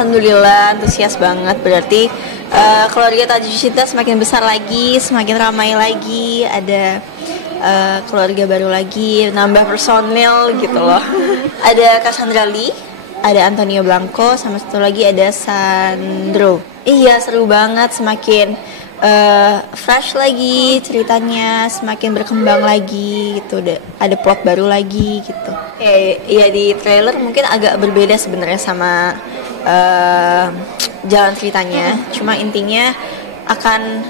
Alhamdulillah antusias banget. Berarti keluarga Tajuh Cinta semakin besar lagi, semakin ramai lagi. Ada keluarga baru lagi, nambah personil gitu loh. Ada Cassandra Lee, ada Antonio Blanco, sama satu lagi ada Sandro. Iya, seru banget, semakin fresh lagi ceritanya, semakin berkembang lagi gitu. Ada plot baru lagi gitu. Ya di trailer mungkin agak berbeda sebenarnya sama jalan ceritanya. Cuma intinya akan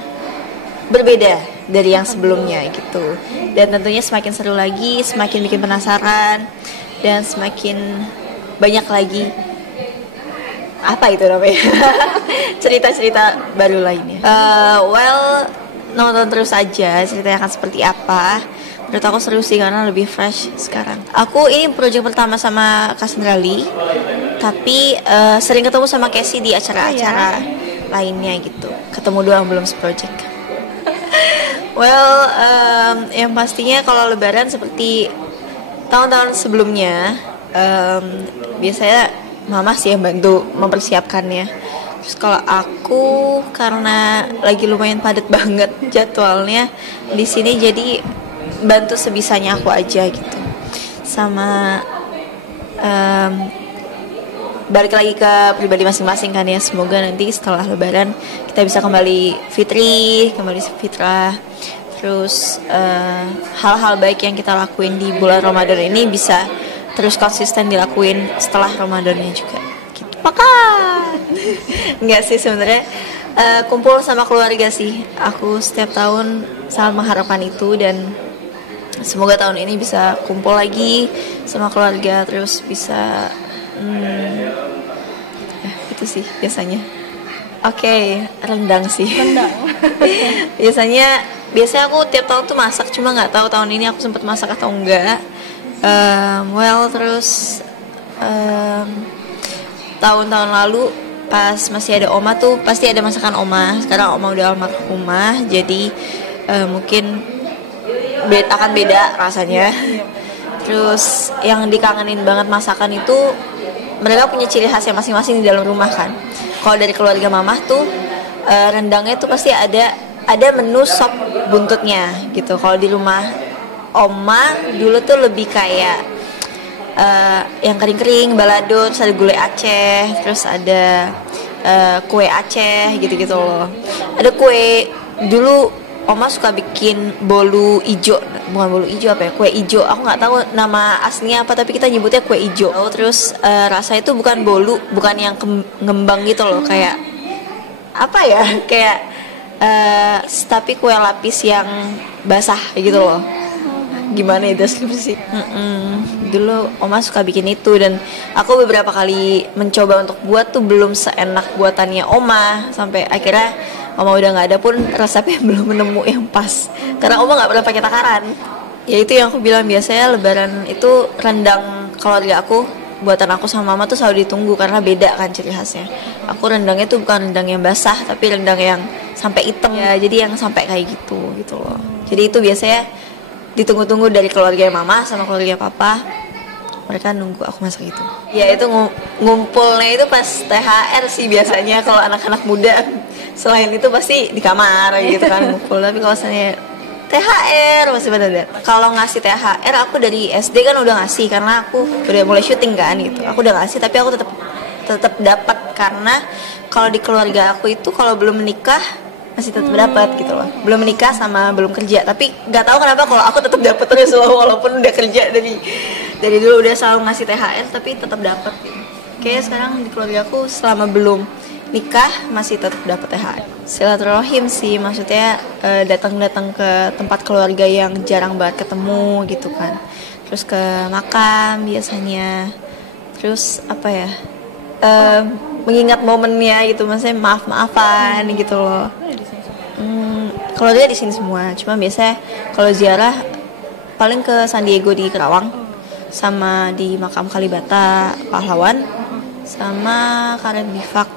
berbeda dari yang sebelumnya gitu. Dan tentunya semakin seru lagi, semakin bikin penasaran, dan semakin banyak lagi apa itu namanya cerita-cerita baru lainnya. Nonton terus aja ceritanya akan seperti apa. Menurut aku seru sih karena lebih fresh sekarang. Aku ini project pertama sama Cassandra Lee, tapi sering ketemu sama Casey di acara-acara lainnya gitu. Ketemu doang, belum seproject. Yang pastinya kalau Lebaran seperti tahun-tahun sebelumnya, biasanya Mama sih yang bantu mempersiapkannya. Terus kalau aku karena lagi lumayan padat banget jadwalnya di sini, jadi bantu sebisanya aku aja gitu. Sama balik lagi ke pribadi masing-masing kan ya. Semoga nanti setelah Lebaran kita bisa kembali fitrah. Terus hal-hal baik yang kita lakuin di bulan Ramadan ini bisa terus konsisten dilakuin setelah Ramadannya juga gitu. Makan enggak sih sebenarnya, kumpul sama keluarga sih. Aku setiap tahun sangat mengharapkan itu, dan semoga tahun ini bisa kumpul lagi sama keluarga, terus bisa itu sih biasanya. Rendang sih. biasanya aku tiap tahun tuh masak, cuma nggak tahu tahun ini aku sempat masak atau enggak. Terus tahun-tahun lalu pas masih ada Oma tuh pasti ada masakan Oma. Sekarang Oma udah almarhumah, jadi mungkin akan beda rasanya. Terus yang dikangenin banget masakan itu, mereka punya ciri khasnya masing-masing di dalam rumah kan. Kalau dari keluarga Mamah tuh rendangnya tuh pasti ada menu sop buntutnya gitu. Kalau di rumah Oma dulu tuh lebih kayak yang kering-kering, balado, terus ada gulai Aceh, terus ada kue Aceh gitu-gitu loh. Ada kue, dulu Oma suka bikin bolu ijo, bukan bolu ijo apa ya, kue ijo. Aku nggak tahu nama aslinya apa, tapi kita nyebutnya kue ijo. Terus rasanya itu bukan bolu, bukan yang ngembang gitu loh, kayak apa ya, kayak tapi kue lapis yang basah gitu loh. Gimana ya deskripsi? Dulu Oma suka bikin itu, dan aku beberapa kali mencoba untuk buat tuh belum seenak buatannya Oma, sampai akhirnya Oma udah nggak ada pun resepnya belum menemu yang pas, karena Oma nggak pernah pakai takaran. Ya itu yang aku bilang, biasanya Lebaran itu rendang keluarga aku, buatan aku sama Mama tuh selalu ditunggu karena beda kan ciri khasnya. Aku rendangnya tuh bukan rendang yang basah, tapi rendang yang sampai hitam ya, jadi yang sampai kayak gitu loh. Jadi itu biasanya ditunggu-tunggu dari keluarga Mama sama keluarga Papa. Mereka nunggu aku masak itu. Ya itu ngumpulnya itu pas THR sih biasanya. Kalau anak-anak muda selain itu pasti di kamar gitu kan ngumpul. Tapi kalau misalnya THR masih pada ada. Kalau ngasih THR aku dari SD kan udah ngasih, karena aku udah mulai syuting kan gitu. Aku udah ngasih, tapi aku tetap dapat, karena kalau di keluarga aku itu kalau belum menikah masih tetap dapat gitu loh. Belum menikah sama belum kerja, tapi nggak tahu kenapa kalau aku tetap dapat terus loh, walaupun udah kerja dari dulu udah selalu ngasih THR, tapi tetap dapat gitu. Kayaknya sekarang di keluarga aku selama belum nikah masih tetap dapat THR. Silaturahim sih, maksudnya datang ke tempat keluarga yang jarang banget ketemu gitu kan. Terus ke makam biasanya. Terus apa ya? Mengingat momennya gitu, maksudnya maaf-maafan gitu loh. Keluarga di sini semua, cuma biasanya kalau ziarah paling ke San Diego di Kerawang, sama di makam Kalibata Pahlawan, sama Karen Bifak,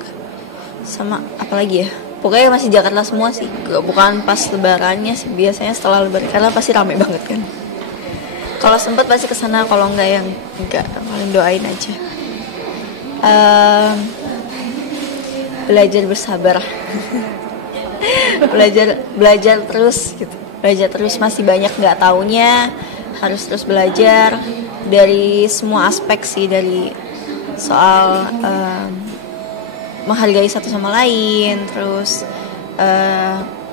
sama apa lagi ya, pokoknya masih Jakarta semua sih. Bukan pas lebarannya sih, biasanya setelah lebaran, karena pasti rame banget kan. Kalau sempat pasti kesana, kalau enggak paling doain aja. belajar bersabar. belajar terus gitu, belajar terus, masih banyak nggak taunya, harus terus belajar dari semua aspek sih, dari soal menghargai satu sama lain, terus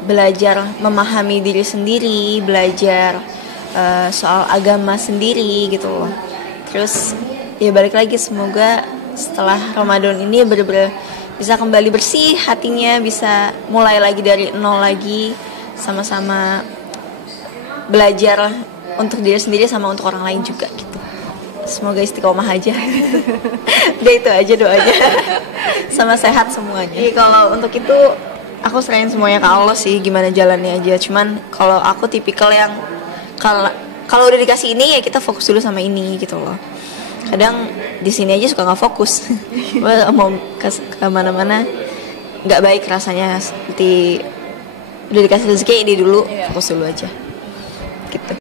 belajar memahami diri sendiri, belajar soal agama sendiri gitu loh. Terus ya balik lagi, semoga setelah Ramadan ini bener-bener bisa kembali bersih hatinya, bisa mulai lagi dari nol lagi, sama-sama belajar untuk diri sendiri sama untuk orang lain juga gitu. Semoga istiqomah aja. Udah itu aja doanya. Sama sehat semuanya. Jadi kalau untuk itu aku serahin semuanya ke Allah sih, gimana jalannya aja. Cuman kalau aku tipikal yang kalau udah dikasih ini ya kita fokus dulu sama ini gitu loh. Kadang di sini aja suka nggak fokus. Mau ke mana-mana nggak baik rasanya, seperti udah dikasih rezeki ini dulu, fokus dulu aja.